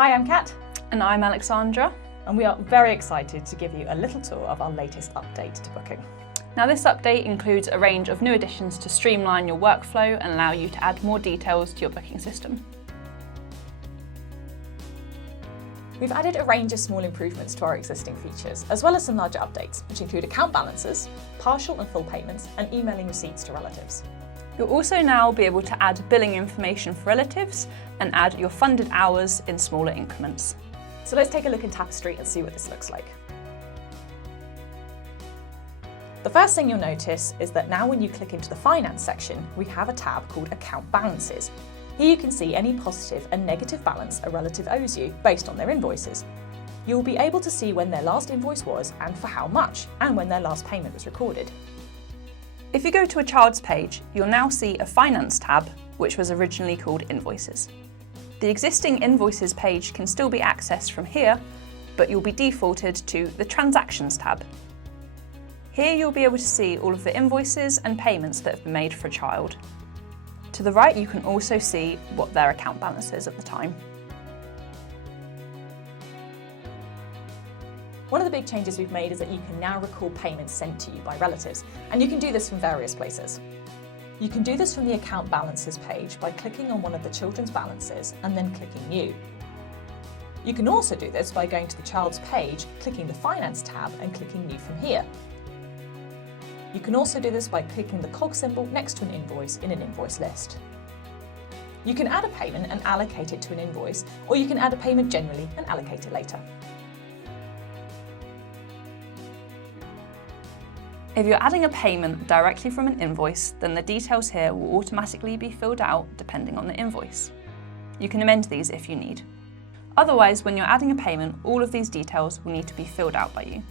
Hi, I'm Kat. And I'm Alexandra. And we are very excited to give you a little tour of our latest update to booking. Now this update includes a range of new additions to streamline your workflow and allow you to add more details to your booking system. We've added a range of small improvements to our existing features, as well as some larger updates, which include account balances, partial and full payments, and emailing receipts to relatives. You'll also now be able to add billing information for relatives and add your funded hours in smaller increments. So let's take a look in Tapestry and see what this looks like. The first thing you'll notice is that now when you click into the finance section, we have a tab called Account Balances. Here you can see any positive and negative balance a relative owes you based on their invoices. You'll be able to see when their last invoice was and for how much, and when their last payment was recorded. If you go to a child's page, you'll now see a Finance tab, which was originally called Invoices. The existing Invoices page can still be accessed from here, but you'll be defaulted to the Transactions tab. Here you'll be able to see all of the invoices and payments that have been made for a child. To the right, you can also see what their account balance is at the time. One of the big changes we've made is that you can now record payments sent to you by relatives, and you can do this from various places. You can do this from the Account Balances page by clicking on one of the children's balances and then clicking New. You can also do this by going to the child's page, clicking the Finance tab and clicking New from here. You can also do this by clicking the cog symbol next to an invoice in an invoice list. You can add a payment and allocate it to an invoice, or you can add a payment generally and allocate it later. If you're adding a payment directly from an invoice, then the details here will automatically be filled out depending on the invoice. You can amend these if you need. Otherwise, when you're adding a payment, all of these details will need to be filled out by you.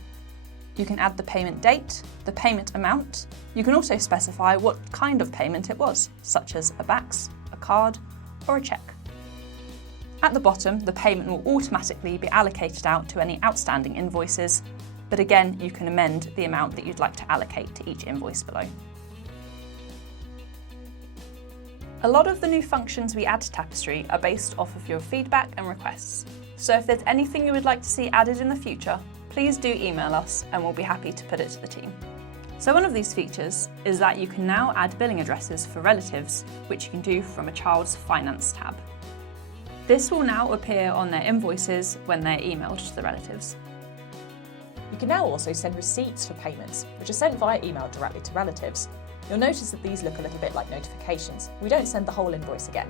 You can add the payment date, the payment amount. You can also specify what kind of payment it was, such as a BACS, a card, or a cheque. At the bottom, the payment will automatically be allocated out to any outstanding invoices, but again, you can amend the amount that you'd like to allocate to each invoice below. A lot of the new functions we add to Tapestry are based off of your feedback and requests. So if there's anything you would like to see added in the future, please do email us and we'll be happy to put it to the team. So one of these features is that you can now add billing addresses for relatives, which you can do from a child's Finance tab. This will now appear on their invoices when they're emailed to the relatives. You can now also send receipts for payments, which are sent via email directly to relatives. You'll notice that these look a little bit like notifications. We don't send the whole invoice again.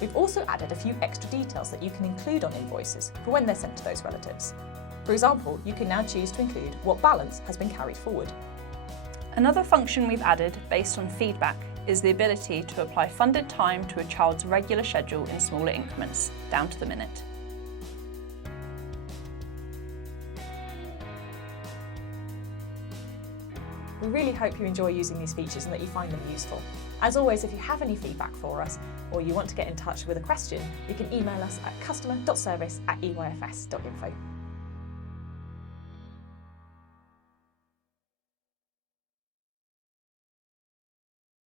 We've also added a few extra details that you can include on invoices for when they're sent to those relatives. For example, you can now choose to include what balance has been carried forward. Another function we've added based on feedback is the ability to apply funded time to a child's regular schedule in smaller increments, down to the minute. We really hope you enjoy using these features and that you find them useful. As always, if you have any feedback for us or you want to get in touch with a question, you can email us at customer.service@eyfs.info.